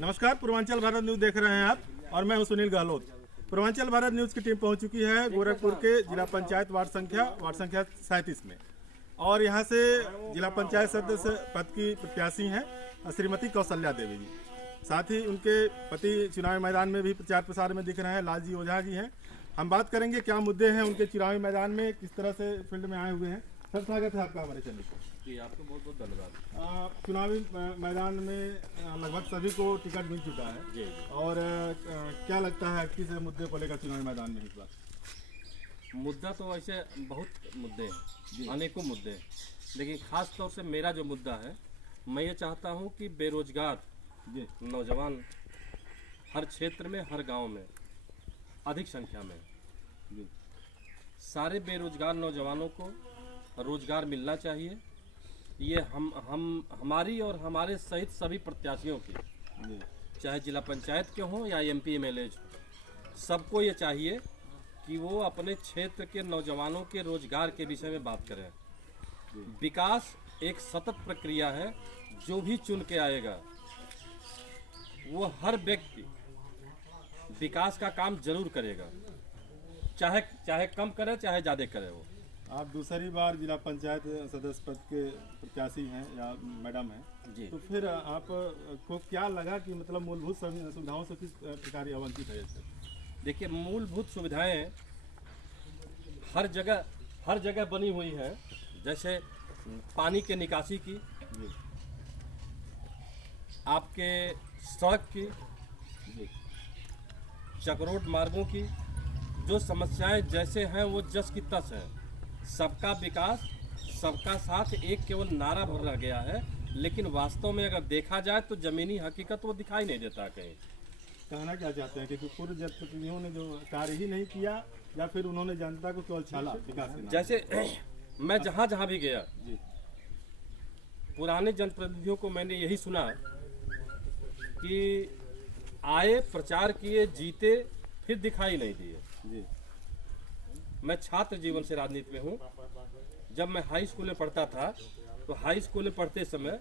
नमस्कार, पूर्वांचल भारत न्यूज देख रहे हैं आप और मैं हूं सुनील गहलोत। पूर्वांचल भारत न्यूज की टीम पहुंच चुकी है गोरखपुर के जिला पंचायत वार्ड संख्या 37 में और यहां से जिला पंचायत सदस्य पद की प्रत्याशी हैं श्रीमती कौशल्या देवी जी। साथ ही उनके पति चुनावी मैदान में भी प्रचार प्रसार में दिख रहे हैं, लालजी ओझा जी हैं। हम बात करेंगे क्या मुद्दे हैं उनके चुनावी मैदान में, किस तरह से फील्ड में आए हुए हैं। सर, स्वागत है आपका हमारे चैनल पर। जी, आपको बहुत बहुत धन्यवाद। चुनावी मैदान में लगभग सभी को टिकट मिल चुका है जी। और क्या लगता है किस मुद्दे को लेकर चुनावी मैदान में इस बार? मुद्दा तो वैसे बहुत मुद्दे हैं, अनेकों मुद्दे हैं, लेकिन खास तौर से मेरा जो मुद्दा है, मैं ये चाहता हूँ कि बेरोजगार नौजवान हर क्षेत्र में, हर गांव में अधिक संख्या में सारे बेरोजगार नौजवानों को रोजगार मिलना चाहिए। ये हमारी और हमारे सहित सभी प्रत्याशियों की, चाहे जिला पंचायत के हों या MP MLA हो, सबको ये चाहिए कि वो अपने क्षेत्र के नौजवानों के रोजगार के विषय में बात करें। विकास एक सतत प्रक्रिया है, जो भी चुन के आएगा वो हर व्यक्ति विकास का काम जरूर करेगा, चाहे कम करे चाहे ज़्यादा करे। वो आप दूसरी बार जिला पंचायत सदस्य पद के प्रत्याशी हैं या मैडम हैं जी, तो फिर आपको क्या लगा कि मतलब मूलभूत सुविधाओं से किस प्रकार वंचित है? देखिए, मूलभूत सुविधाएं हर जगह बनी हुई हैं, जैसे पानी के निकासी की, आपके सड़क की, चकरोट मार्गों की, जो समस्याएं जैसे हैं वो जस की तस है। सबका विकास सबका साथ एक केवल नारा भर रह गया है, लेकिन वास्तव में अगर देखा जाए तो जमीनी हकीकत वो दिखाई नहीं देता। कहीं कहना क्या चाहते हैं कि पूर्व जनप्रतिनिधियों ने जो कार्य ही नहीं किया या फिर उन्होंने जनता को केवल छाला विकास के नाम? जैसे मैं जहाँ भी गया जी, पुराने जनप्रतिनिधियों को मैंने यही सुना कि आए, प्रचार किए, जीते, फिर दिखाई नहीं दिए जी। मैं छात्र जीवन से राजनीति में हूँ। जब मैं हाई स्कूल में पढ़ता था तो हाई स्कूल में पढ़ते समय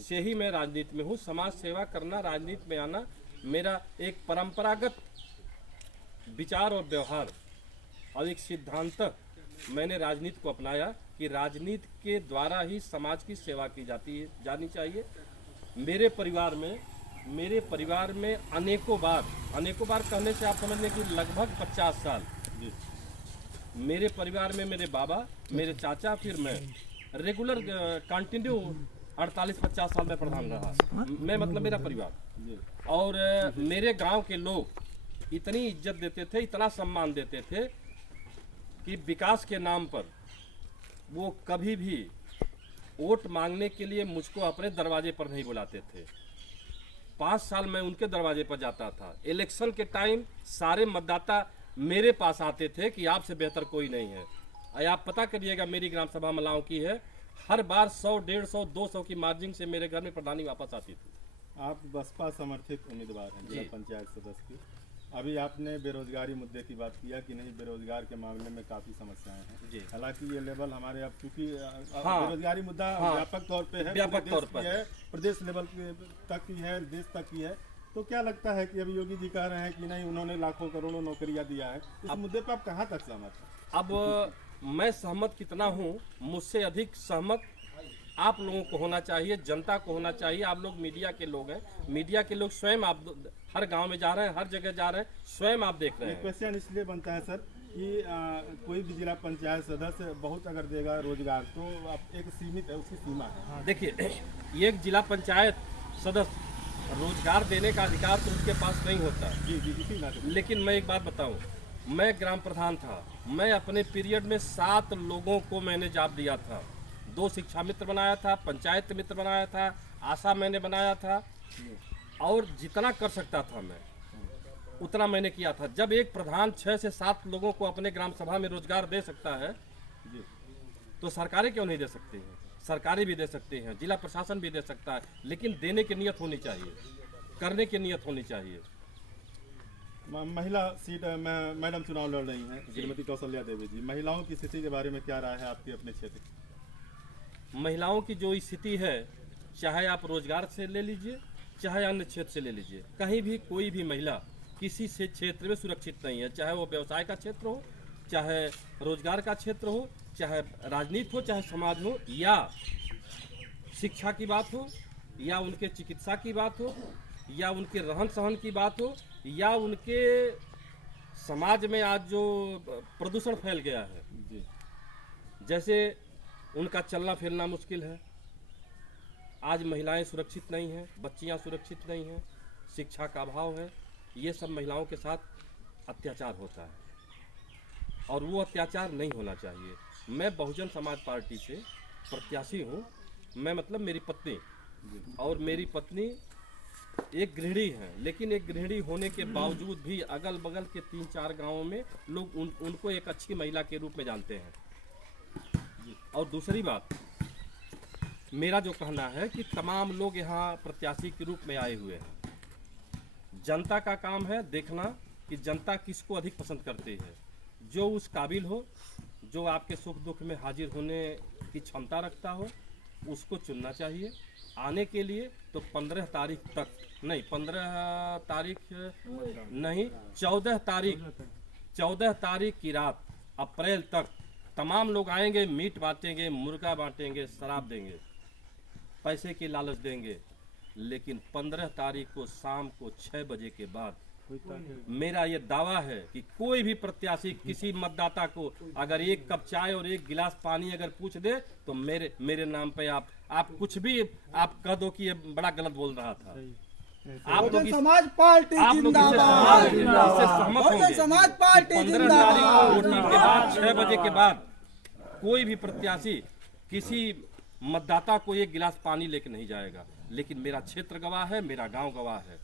से ही मैं राजनीति में हूँ। समाज सेवा करना, राजनीति में आना मेरा एक परंपरागत विचार और व्यवहार और एक सिद्धांत मैंने राजनीति को अपनाया कि राजनीति के द्वारा ही समाज की सेवा की जानी चाहिए। मेरे परिवार में अनेकों बार कहने से आप समझ लें कि लगभग 50 साल मेरे परिवार में मेरे बाबा, मेरे चाचा, फिर मैं रेगुलर कंटिन्यू 48-50 साल में प्रधान रहा। मैं मतलब मेरा परिवार और मेरे गांव के लोग इतनी इज्जत देते थे, इतना सम्मान देते थे कि विकास के नाम पर वो कभी भी वोट मांगने के लिए मुझको अपने दरवाजे पर नहीं बुलाते थे। 5 साल मैं उनके दरवाजे पर जाता था। इलेक्शन के टाइम सारे मतदाता मेरे पास आते थे कि आपसे बेहतर कोई नहीं है। आप पता करिएगा, मेरी ग्राम सभा मलाओं की है, हर बार 100, 150, 200 की मार्जिन से मेरे घर में प्रधानी वापस आती थी। आप बसपा समर्थित उम्मीदवार हैं जिला पंचायत सदस्य की। अभी आपने बेरोजगारी मुद्दे की बात किया कि नहीं, बेरोजगार के मामले में काफ़ी समस्याएं हैं। हालांकि ये लेवल हमारे अब चूँकि बेरोजगारी मुद्दा व्यापक तौर पे है, प्रदेश लेवल तक की है, देश तक की है। तो क्या लगता है कि अभी योगी जी कह रहे हैं कि नहीं, उन्होंने लाखों करोड़ों नौकरियां दिया है, इस मुद्दे पर आप कहाँ तक सहमत हैं? अब मैं सहमत कितना हूँ, मुझसे अधिक सहमत आप लोगों को होना चाहिए, जनता को होना चाहिए। आप लोग मीडिया के लोग हैं, मीडिया के लोग स्वयं आप हर गांव में जा रहे हैं, हर जगह जा रहे हैं, स्वयं आप देख रहे हैं। क्वेश्चन इसलिए बनता है सर कि कोई भी जिला पंचायत सदस्य बहुत अगर देगा रोजगार तो आप एक सीमित है, उसकी सीमा है। देखिए, ये एक जिला पंचायत सदस्य रोजगार देने का अधिकार तो उसके पास नहीं होता जी। लेकिन मैं एक बात बताऊं, मैं ग्राम प्रधान था, मैं अपने पीरियड में 7 लोगों को मैंने जॉब दिया था। 2 शिक्षा मित्र बनाया था, पंचायत मित्र बनाया था, आशा मैंने बनाया था और जितना कर सकता था मैं उतना मैंने किया था। जब एक प्रधान 6 से 7 लोगों को अपने ग्राम सभा में रोजगार दे सकता है तो सरकारें क्यों नहीं दे सकती हैं? सरकारें भी दे सकती हैं, जिला प्रशासन भी दे सकता है, लेकिन देने की नीयत होनी चाहिए, करने की नीयत होनी चाहिए। महिला सीट मैडम चुनाव लड़ रही हैं श्रीमती कौशल्या देवी जी। महिलाओं की स्थिति के बारे में क्या राय है आपकी अपने क्षेत्र की? महिलाओं की जो स्थिति है, चाहे आप रोजगार से ले लीजिए, चाहे अन्य क्षेत्र से ले लीजिए, कहीं भी कोई भी महिला किसी से क्षेत्र में सुरक्षित नहीं है, चाहे वो व्यवसाय का क्षेत्र हो, चाहे रोजगार का क्षेत्र हो, चाहे राजनीति हो, चाहे समाज हो, या शिक्षा की बात हो, या उनके चिकित्सा की बात हो, या उनके रहन सहन की बात हो, या उनके समाज में आज जो प्रदूषण फैल गया है, जैसे उनका चलना फिरना मुश्किल है, आज महिलाएं सुरक्षित नहीं हैं, बच्चियां सुरक्षित नहीं हैं, शिक्षा का अभाव है, ये सब महिलाओं के साथ अत्याचार होता है और वो अत्याचार नहीं होना चाहिए। मैं बहुजन समाज पार्टी से प्रत्याशी हूँ, मैं मतलब मेरी पत्नी, और मेरी पत्नी एक गृहिणी है, लेकिन एक गृहिणी होने के बावजूद भी अगल बगल के 3-4 गांवों में लोग उनको एक अच्छी महिला के रूप में जानते हैं। और दूसरी बात, मेरा जो कहना है कि तमाम लोग यहाँ प्रत्याशी के रूप में आए हुए हैं, जनता का काम है देखना कि जनता किसको अधिक पसंद करती है। जो उस काबिल हो, जो आपके सुख दुख में हाजिर होने की क्षमता रखता हो, उसको चुनना चाहिए। आने के लिए तो 15 तारीख तक नहीं, 15 तारीख नहीं, 14 तारीख की रात अप्रैल तक तमाम लोग आएंगे, मीट बांटेंगे, मुर्गा बांटेंगे, शराब देंगे, पैसे की लालच देंगे, लेकिन 15 तारीख को शाम को 6 बजे के बाद मेरा ये दावा है कि कोई भी प्रत्याशी किसी मतदाता को अगर एक कप चाय और एक गिलास पानी अगर पूछ दे तो मेरे नाम पे आप कुछ भी आप कह दो कि ये बड़ा गलत बोल रहा था। आप लोग समाज पार्टी जिंदाबाद, सहमत होंगे। समाज पार्टी 15 तारीख को वोटिंग के बाद 6 बजे के बाद कोई भी प्रत्याशी किसी मतदाता को एक गिलास पानी लेके नहीं जाएगा। लेकिन मेरा क्षेत्र गवाह है, मेरा गांव गवाह है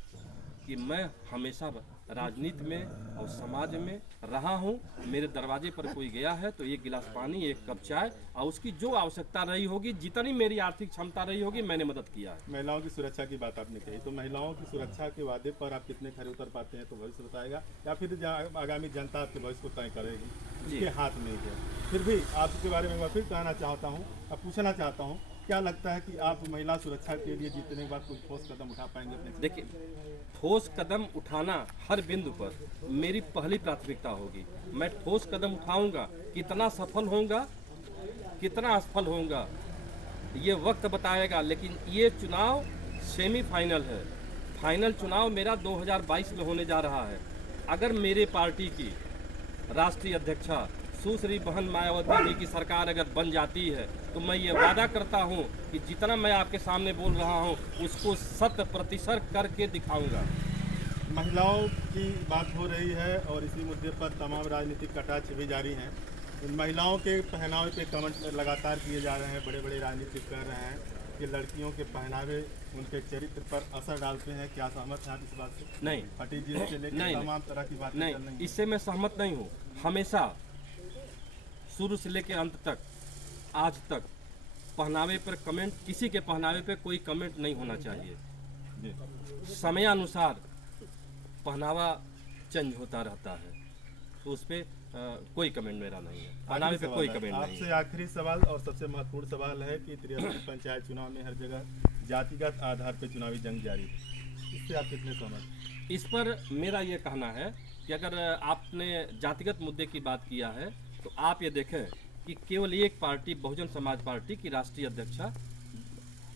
कि मैं हमेशा राजनीति में और समाज में रहा हूं। मेरे दरवाजे पर कोई गया है तो एक गिलास पानी, एक कप चाय और उसकी जो आवश्यकता रही होगी, जितनी मेरी आर्थिक क्षमता रही होगी, मैंने मदद किया है। महिलाओं की सुरक्षा की बात आपने कही, तो महिलाओं की सुरक्षा के वादे पर आप कितने खरे उतर पाते हैं तो भविष्य बताएगा, या फिर आगामी जनता आपके भविष्य को तय करेगी, उसके हाथ में है। फिर भी आपके बारे में मैं फिर कहना चाहता हूँ, अब पूछना चाहता हूँ, क्या लगता है कि आप महिला सुरक्षा के लिए जीतने के बाद कोई ठोस कदम उठा पाएंगे अपने? देखिए, ठोस कदम उठाना हर बिंदु पर मेरी पहली प्राथमिकता होगी। मैं ठोस कदम उठाऊंगा, कितना सफल होऊंगा कितना असफल होऊंगा ये वक्त बताएगा। लेकिन ये चुनाव सेमीफाइनल है, फाइनल चुनाव मेरा 2022 में होने जा रहा है। अगर मेरे पार्टी की राष्ट्रीय अध्यक्षा सुश्री बहन मायावती जी की सरकार अगर बन जाती है तो मैं ये वादा करता हूँ कि जितना मैं आपके सामने बोल रहा हूँ उसको 100% करके दिखाऊंगा। महिलाओं की बात हो रही है और इसी मुद्दे पर तमाम राजनीतिक कटाक्ष भी जारी हैं। इन महिलाओं के पहनावे पे कमेंट लगातार किए जा रहे हैं, बड़े बड़े राजनीतिक कह रहे हैं कि लड़कियों के पहनावे उनके चरित्र पर असर डालते हैं। क्या सहमत हैं आप इस बात से? नहीं, फटी जींस से लेकर तमाम तरह की बातें चल रही हैं। इससे मैं सहमत नहीं हूँ। हमेशा शुरू से लेकर अंत तक आज तक पहनावे पर कमेंट, किसी के पहनावे पर कोई कमेंट नहीं होना चाहिए। समयानुसार पहनावा चेंज होता रहता है, तो उस पर कोई कमेंट मेरा नहीं है। पहनावे पे कोई कमेंट नहीं है। आपसे आखिरी सवाल और सबसे महत्वपूर्ण सवाल है कि 83 पंचायत चुनाव में हर जगह जातिगत आधार पर चुनावी जंग जारी है, इससे आप कितने सहमत? इस पर मेरा ये कहना है कि अगर आपने जातिगत मुद्दे की बात किया है तो आप ये देखें कि केवल एक पार्टी, बहुजन समाज पार्टी की राष्ट्रीय अध्यक्षा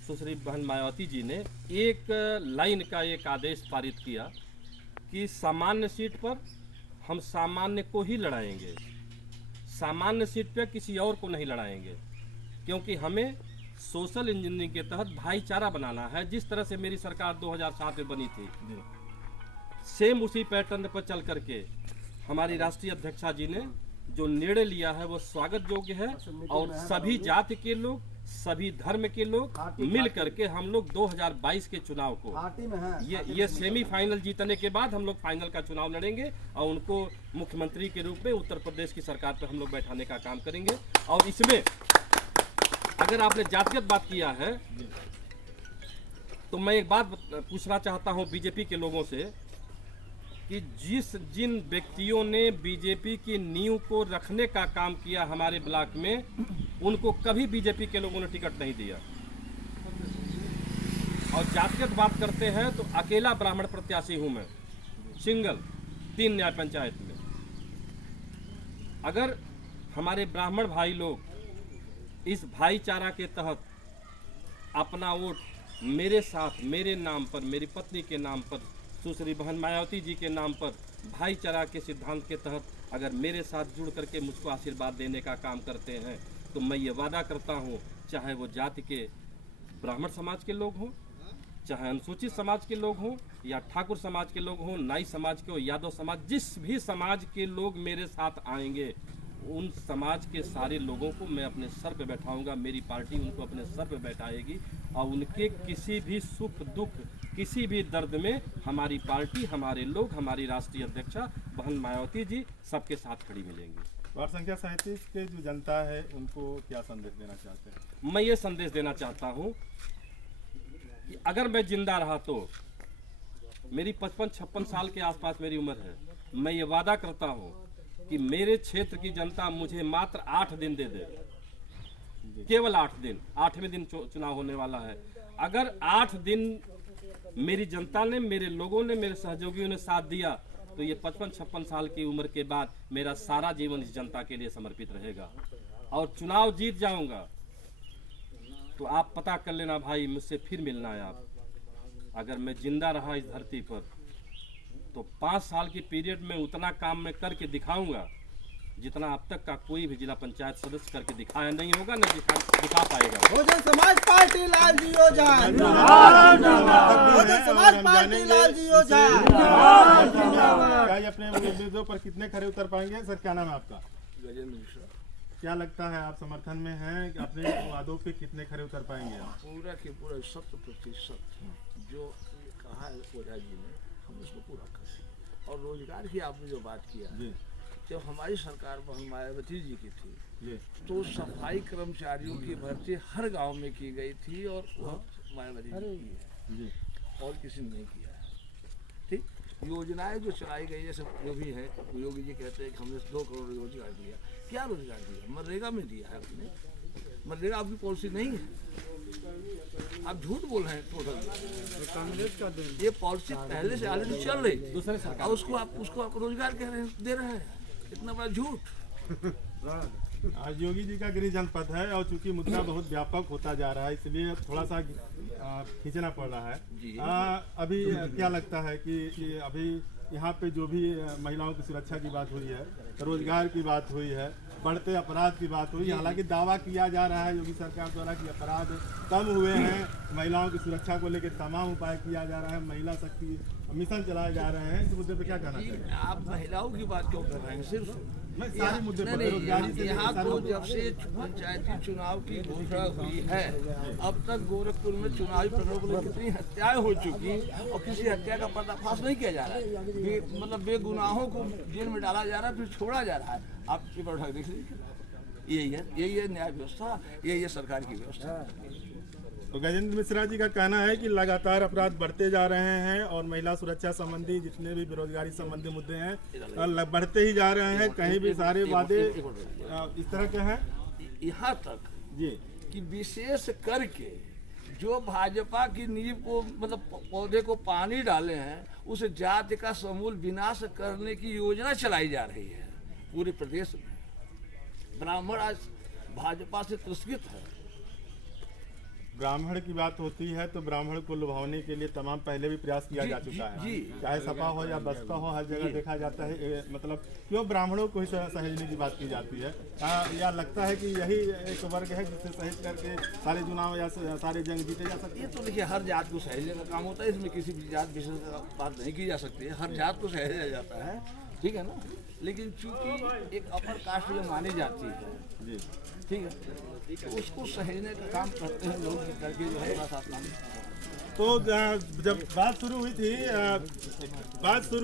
सुश्री बहन मायावती जी ने एक लाइन का एक आदेश पारित किया कि सामान्य सीट पर हम सामान्य को ही लड़ाएंगे, सामान्य सीट पर किसी और को नहीं लड़ाएंगे, क्योंकि हमें सोशल इंजीनियरिंग के तहत भाईचारा बनाना है। जिस तरह से मेरी सरकार 2007 में बनी थी, सेम उसी पैटर्न पर चल करके हमारी राष्ट्रीय अध्यक्षा जी ने जो निर्णय लिया है वो स्वागत योग्य है। और सभी जाति के लोग, सभी धर्म के लोग मिल करके हम लोग 2022 के चुनाव को ये सेमीफाइनल जीतने के बाद हम लोग फाइनल का चुनाव लड़ेंगे और उनको मुख्यमंत्री के रूप में उत्तर प्रदेश की सरकार पर हम लोग बैठाने का काम करेंगे। और इसमें अगर आपने जातिगत बात किया है तो मैं एक बात पूछना चाहता हूं बीजेपी के लोगों से कि जिन व्यक्तियों ने बीजेपी की नींव को रखने का काम किया हमारे ब्लॉक में, उनको कभी बीजेपी के लोगों ने टिकट नहीं दिया। और जातिगत बात करते हैं तो अकेला ब्राह्मण प्रत्याशी हूं मैं, सिंगल 3 न्याय पंचायत में। अगर हमारे ब्राह्मण भाई लोग इस भाईचारा के तहत अपना वोट मेरे साथ, मेरे नाम पर, मेरी पत्नी के नाम पर, सुश्री बहन मायावती जी के नाम पर भाईचारा के सिद्धांत के तहत अगर मेरे साथ जुड़ करके मुझको आशीर्वाद देने का काम करते हैं तो मैं ये वादा करता हूँ, चाहे वो जाति के ब्राह्मण समाज के लोग हों, चाहे अनुसूचित समाज के लोग हों, या ठाकुर समाज के लोग हों, नाई समाज के हो, यादव समाज, जिस भी समाज के लोग मेरे साथ आएंगे उन समाज के सारे लोगों को मैं अपने सर पे बैठाऊंगा। मेरी पार्टी उनको अपने सर पे बैठाएगी और उनके किसी भी सुख दुख, किसी भी दर्द में हमारी पार्टी, हमारे लोग, हमारी राष्ट्रीय अध्यक्षा बहन मायावती जी सबके साथ खड़ी मिलेंगी। वार्ड संख्या 37 के जो जनता है उनको क्या संदेश देना चाहते हैं? मैं ये संदेश देना चाहता हूँ कि अगर मैं जिंदा रहा तो मेरी 55-56 साल के आसपास मेरी उम्र है, मैं ये वादा करता हूँ कि मेरे क्षेत्र की जनता मुझे मात्र 8 दिन दे दे, केवल 8 दिन। 8वें दिन चुनाव होने वाला है। अगर 8 दिन मेरी जनता ने, मेरे लोगों ने, मेरे सहयोगियों ने साथ दिया तो ये 55-56 साल की उम्र के बाद मेरा सारा जीवन इस जनता के लिए समर्पित रहेगा और चुनाव जीत जाऊंगा। तो आप पता कर लेना भाई, मुझसे फिर मिलना है आप। अगर मैं जिंदा रहा इस धरती पर तो 5 साल की पीरियड में उतना काम मैं करके दिखाऊंगा जितना अब तक का कोई भी जिला पंचायत सदस्य करके दिखाया नहीं होगा, न दिखा पाएगा। बहुजन समाज पार्टी लालजी ओझा, बहुजन समाज पार्टी लालजी ओझा। क्या ये अपने उम्मीदों पर कितने खरे उतर पाएंगे? सर क्या नाम है आपका? गजेंद्र मिश्रा। क्या लगता है आप समर्थन में हैं? अपने वादों पे कितने खरे उतर पाएंगे आप? पूरा के पूरा 100% जो कहा है ओझा जी ने, हम उसको पूरा करें। और रोजगार की आपने जो बात किया जी, जब हमारी सरकार बहन मायावती जी की थी जी, तो सफाई कर्मचारियों की भर्ती हर गांव में की गई थी और वह मायावती जी की है, जी, और किसी ने नहीं किया है। ठीक, योजनाएं जो चलाई गई जैसे जो भी है, योगी जी कहते हैं कि हमने 2 करोड़ रोजगार दिया। क्या रोजगार दिया? मनरेगा में दिया है आपने। मनरेगा आपकी पॉलिसी नहीं है, आप झूठ बोल रहे हैं टोटल। कांग्रेस का ये पॉलिसी पहले से ऑलरेडी चल रही थी, दूसरे सरकार और उसको आप रोजगार कह रहे हैं, दे रहे हैं। इतना बड़ा झूठ। आज योगी जी का गृह जनपद है और चूंकि मुद्दा बहुत व्यापक होता जा रहा है इसलिए थोड़ा सा खींचना पड़ रहा है। जी। अभी क्या लगता है कि अभी यहाँ पे जो भी महिलाओं की सुरक्षा की बात हुई है, रोजगार की बात हुई है, बढ़ते अपराध की बात हुई, हालांकि दावा किया जा रहा है योगी सरकार द्वारा कि अपराध कम हुए हैं, महिलाओं की सुरक्षा को लेकर तमाम उपाय किया जा रहा है, महिला शक्ति मिशन चलाए जा रहे हैं, इस मुद्दे पे क्या कहना चाहिए? आप महिलाओं की बात क्यों कर रहे हैं? सिर्फ मैं सारे मुद्दे पर बेरोजगारी से यहाँ सारे तो मुद्दे- जब से पंचायती चुनाव की घोषणा हुई है अब तक गोरखपुर में चुनावी प्रकरणों को लेकर कितनी हत्याएं हो चुकी और किसी हत्या का पर्दाफाश नहीं किया जा रहा है। मतलब बेगुनाहों को जेल में डाला जा रहा है, फिर छोड़ा जा रहा है। आप ये बैठक देख लीजिए, यही है न्याय व्यवस्था, यही है सरकार की व्यवस्था। तो गजेंद्र मिश्रा जी का कहना है कि लगातार अपराध बढ़ते जा रहे हैं और महिला सुरक्षा संबंधी जितने भी बेरोजगारी संबंधी मुद्दे हैं बढ़ते ही जा रहे हैं, कहीं भी सारे वादे इस तरह के हैं। यहाँ तक जी कि विशेष करके जो भाजपा की नींव को मतलब पौधे को पानी डाले हैं उस जाति का समूल विनाश करने की योजना चलाई जा रही है पूरे प्रदेश में। ब्राह्मण आज भाजपा से तिरस्कृत है। ब्राह्मण की बात होती है तो ब्राह्मण को लुभाने के लिए तमाम पहले भी प्रयास किया जा चुका है, चाहे सपा हो या बसपा हो, हर जगह देखा जाता है। मतलब क्यों ब्राह्मणों को ही सहेजने की बात की जाती है? या लगता है कि यही एक वर्ग है जिससे सहेज करके सारे चुनाव या सारे जंग जीते जा सकते ये हैं? तो देखिए हर जात को सहेजने का काम होता है, इसमें किसी भी जात विशेष का बात नहीं की जा सकती है। हर जात को सहेजा जाता है, ठीक है ना। लेकिन चूंकि एक अपर कास्ट जो मानी जाती है, जी ठीक है, तो उसको सहेजने का काम करते हैं लोग करके जो है साथ नाम। तो जब बात शुरू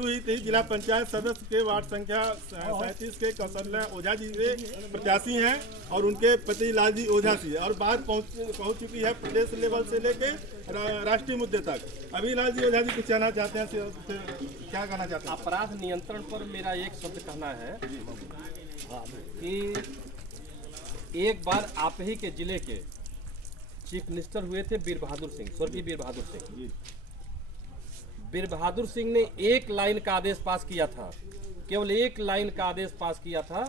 हुई थी जिला पंचायत सदस्य के वार्ड संख्या 37 के कौशल्या ओझा जी से प्रत्याशी हैं और उनके पति लालजी ओझा जी, और बात पहुंच चुकी है प्रदेश लेवल से लेके राष्ट्रीय मुद्दे तक। अभी लालजी ओझा जी कुछ कहना चाहते हैं, क्या कहना चाहते हैं? अपराध नियंत्रण पर मेरा एक शब्द कहना है कि एक बार आप ही के जिले के चीफ मिनिस्टर हुए थे वीर बहादुर सिंह, स्वर्गीय वीर बहादुर सिंह। जी। वीर बहादुर सिंह ने एक लाइन का आदेश पास किया था, केवल एक लाइन का आदेश पास किया था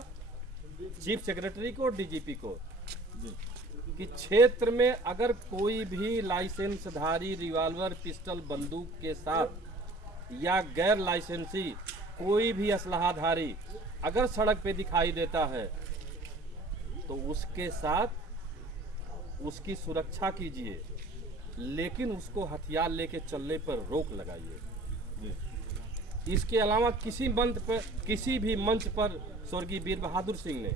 चीफ सेक्रेटरी को और डीजीपी को जी। कि क्षेत्र में अगर कोई भी लाइसेंसधारी रिवॉल्वर, पिस्टल, बंदूक के साथ या गैर लाइसेंसी कोई भी असलहाधारी अगर सड़क पे दिखाई देता है तो उसके साथ उसकी सुरक्षा कीजिए, लेकिन उसको हथियार लेके चलने पर रोक लगाइए। इसके अलावा किसी भी मंच पर स्वर्गीय वीर बहादुर सिंह ने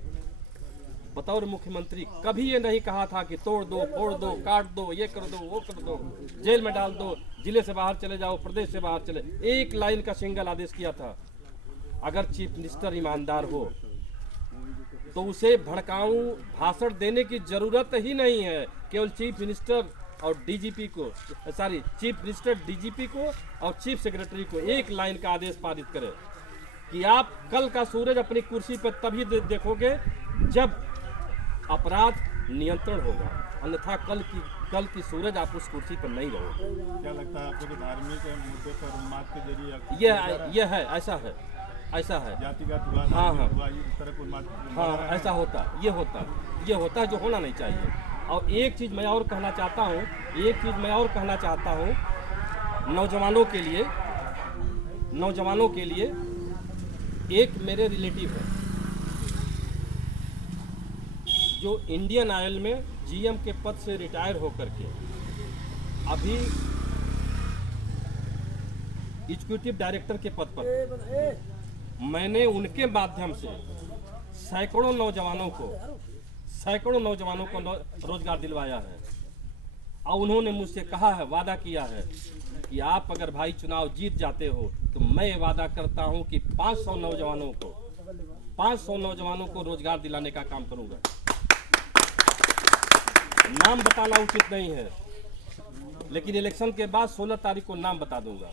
बतौर मुख्यमंत्री कभी ये नहीं कहा था कि तोड़ दो, फोड़ दो, काट दो, ये कर दो, वो कर दो, जेल में डाल दो, जिले से बाहर चले जाओ, प्रदेश से बाहर चले। एक लाइन का सिंगल आदेश किया था। अगर चीफ मिनिस्टर ईमानदार हो तो उसे भड़काऊ भाषण देने की जरूरत ही नहीं है। केवल चीफ मिनिस्टर और डीजीपी को, सॉरी, चीफ मिनिस्टर, डीजीपी को और चीफ सेक्रेटरी को एक लाइन का आदेश पारित करे कि आप कल का सूरज अपनी कुर्सी पर तभी देखोगे जब अपराध नियंत्रण होगा, अन्यथा कल की सूरज आप उस कुर्सी पर नहीं रहोगे। क्या लगता है आपको कि धार्मिक मुद्दे पर उन्माद के जरिए ये है, ऐसा है जातिगत हुआ, हाँ, हाँ। हुआ, इस तरह को उन्माद, हाँ, ऐसा होता, ये होता है जो होना नहीं चाहिए। और एक चीज़ मैं और कहना चाहता हूँ नौजवानों के लिए एक मेरे रिलेटिव है जो इंडियन ऑयल में जीएम के पद से रिटायर होकर के अभी एग्जीक्यूटिव डायरेक्टर के पद पर। मैंने उनके माध्यम से सैकड़ों नौजवानों को रोजगार दिलवाया है और उन्होंने मुझसे कहा है, वादा किया है कि आप अगर भाई चुनाव जीत जाते हो तो मैं वादा करता हूं कि 500 नौजवानों को रोजगार दिलाने का काम करूंगा। नाम बताना उचित नहीं है, लेकिन इलेक्शन के बाद 16 तारीख को नाम बता दूंगा।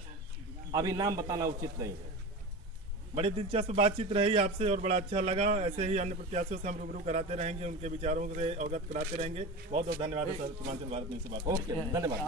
अभी नाम बताना उचित नहीं है। बड़ी दिलचस्प बातचीत रही आपसे और बड़ा अच्छा लगा। ऐसे ही अन्य प्रत्याशियों से हम रूबरू कराते रहेंगे, उनके विचारों से अवगत कराते रहेंगे। बहुत बहुत धन्यवाद सर, पूर्वांचल भारत न्यूज़ से बात। ओके, धन्यवाद।